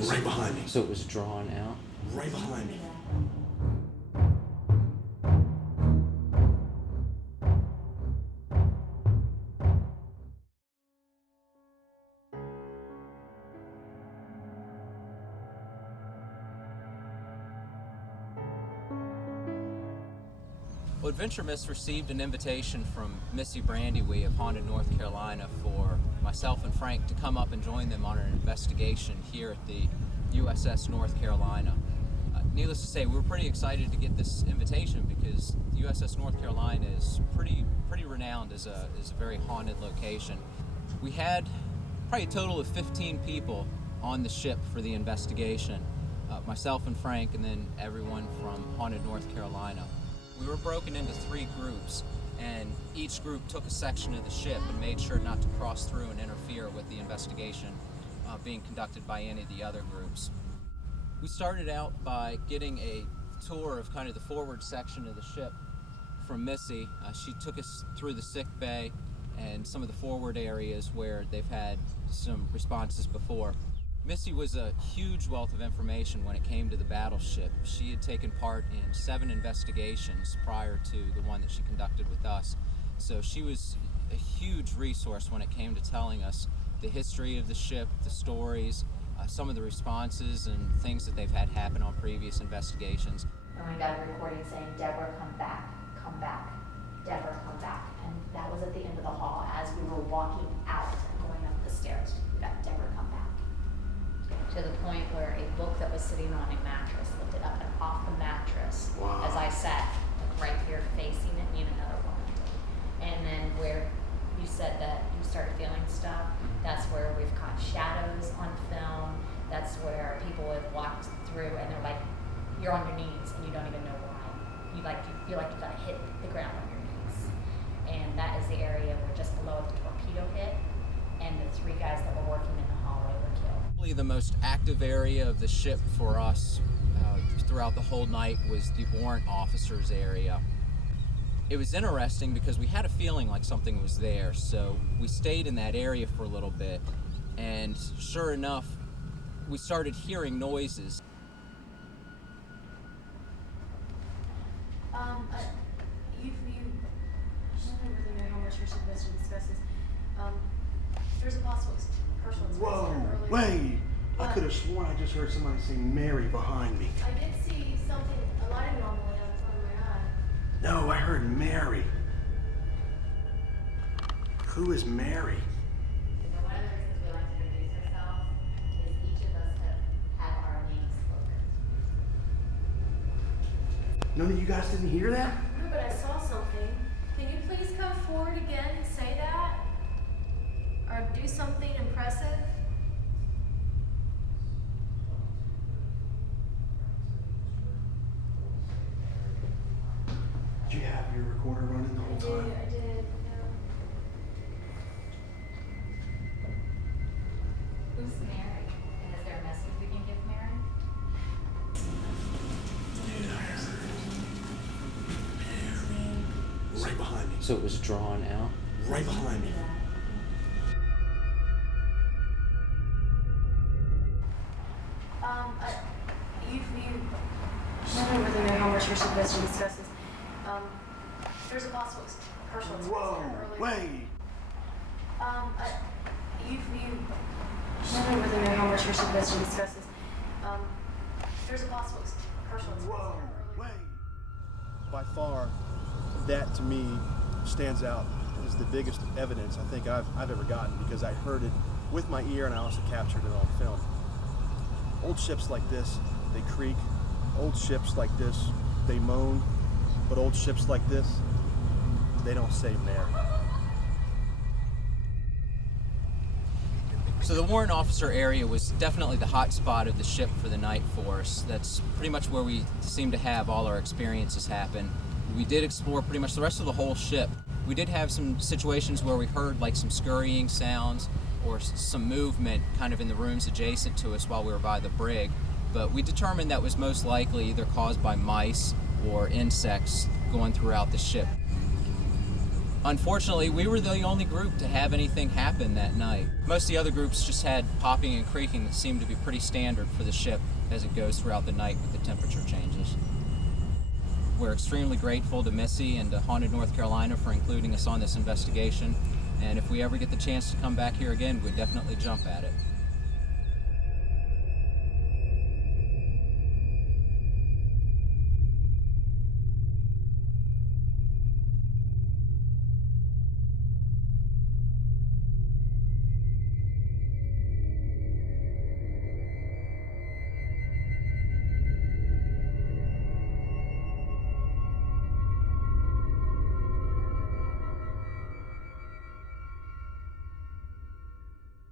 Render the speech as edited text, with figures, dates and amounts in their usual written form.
Right behind me. So it was drawn out? Right behind me. Well, AdventureMyths received an invitation from Missy Brandywee of Haunted, North Carolina for myself and Frank to come up and join them on an investigation here at the USS North Carolina. Needless to say, we were pretty excited to get this invitation because the USS North Carolina is pretty renowned as a very haunted location. We had probably a total of 15 people on the ship for the investigation, myself and Frank, and then everyone from Haunted, North Carolina. We were broken into 3 groups, and each group took a section of the ship and made sure not to cross through and interfere with the investigation being conducted by any of the other groups. We started out by getting a tour of kind of the forward section of the ship from Missy. She took us through the sick bay and some of the forward areas where they've had some responses before. Missy was a huge wealth of information when it came to the battleship. She had taken part in 7 investigations prior to the one that she conducted with us. So she was a huge resource when it came to telling us the history of the ship, the stories, some of the responses and things that they've had happen on previous investigations. And we got a recording saying, "Deborah, come back, Deborah, come back." And that was at the end of the hall as we were walking out and going up the stairs. We got, "Deborah, come back." To the point where a book that was sitting on a mattress lifted up and off the mattress. Wow. As I sat like right here facing it, me and another woman. And then where you said that you started feeling stuff, that's where we've caught shadows on film. That's where people have walked through and they're like, you're on your knees and you don't even know why. You feel like you gotta hit the ground on your knees. And that is the area where just below the torpedo hit and the 3 guys that were working in the hallway were killed. Probably the most active area of the ship for us throughout the whole night was the warrant officers area. It was interesting because we had a feeling like something was there, so we stayed in that area for a little bit, and sure enough, we started hearing noises. You don't really know how much you're supposed to discuss this. There's a possible personal experience Whoa, earlier. wait. I could have sworn I just heard somebody say Mary behind me. I did see something, a light anomaly out the front of my eye. No, I heard Mary. Who is Mary? One of the reasons we like to introduce ourselves is each of us have our names spoken. None of you guys didn't hear that? No, but I saw something. Can you please come forward again and say that? Or do something impressive? Did you have your recorder running the whole time? I did. Who's Mary? And is there a message we can give Mary? Right behind me. So it was drawn out? Right behind me. I don't really know how much you're supposed to discuss this. There's a possible personal experience Whoa, earlier. wait. I don't really know how much you're supposed to discuss this. There's a possible personal experience Whoa, earlier. wait. By far, that to me stands out is the biggest evidence I think I've ever gotten, because I heard it with my ear and I also captured it on film. Old ships like this, they creak. Old ships like this, they moan. But old ships like this, they don't say Mary. So the warrant officer area was definitely the hot spot of the ship for the night for us. That's pretty much where we seem to have all our experiences happen. We did explore pretty much the rest of the whole ship. We did have some situations where we heard like some scurrying sounds or some movement kind of in the rooms adjacent to us while we were by the brig, but we determined that was most likely either caused by mice or insects going throughout the ship. Unfortunately, we were the only group to have anything happen that night. Most of the other groups just had popping and creaking that seemed to be pretty standard for the ship as it goes throughout the night with the temperature changes. We're extremely grateful to Missy and to Haunted North Carolina for including us on this investigation, and if we ever get the chance to come back here again, we'd definitely jump at it.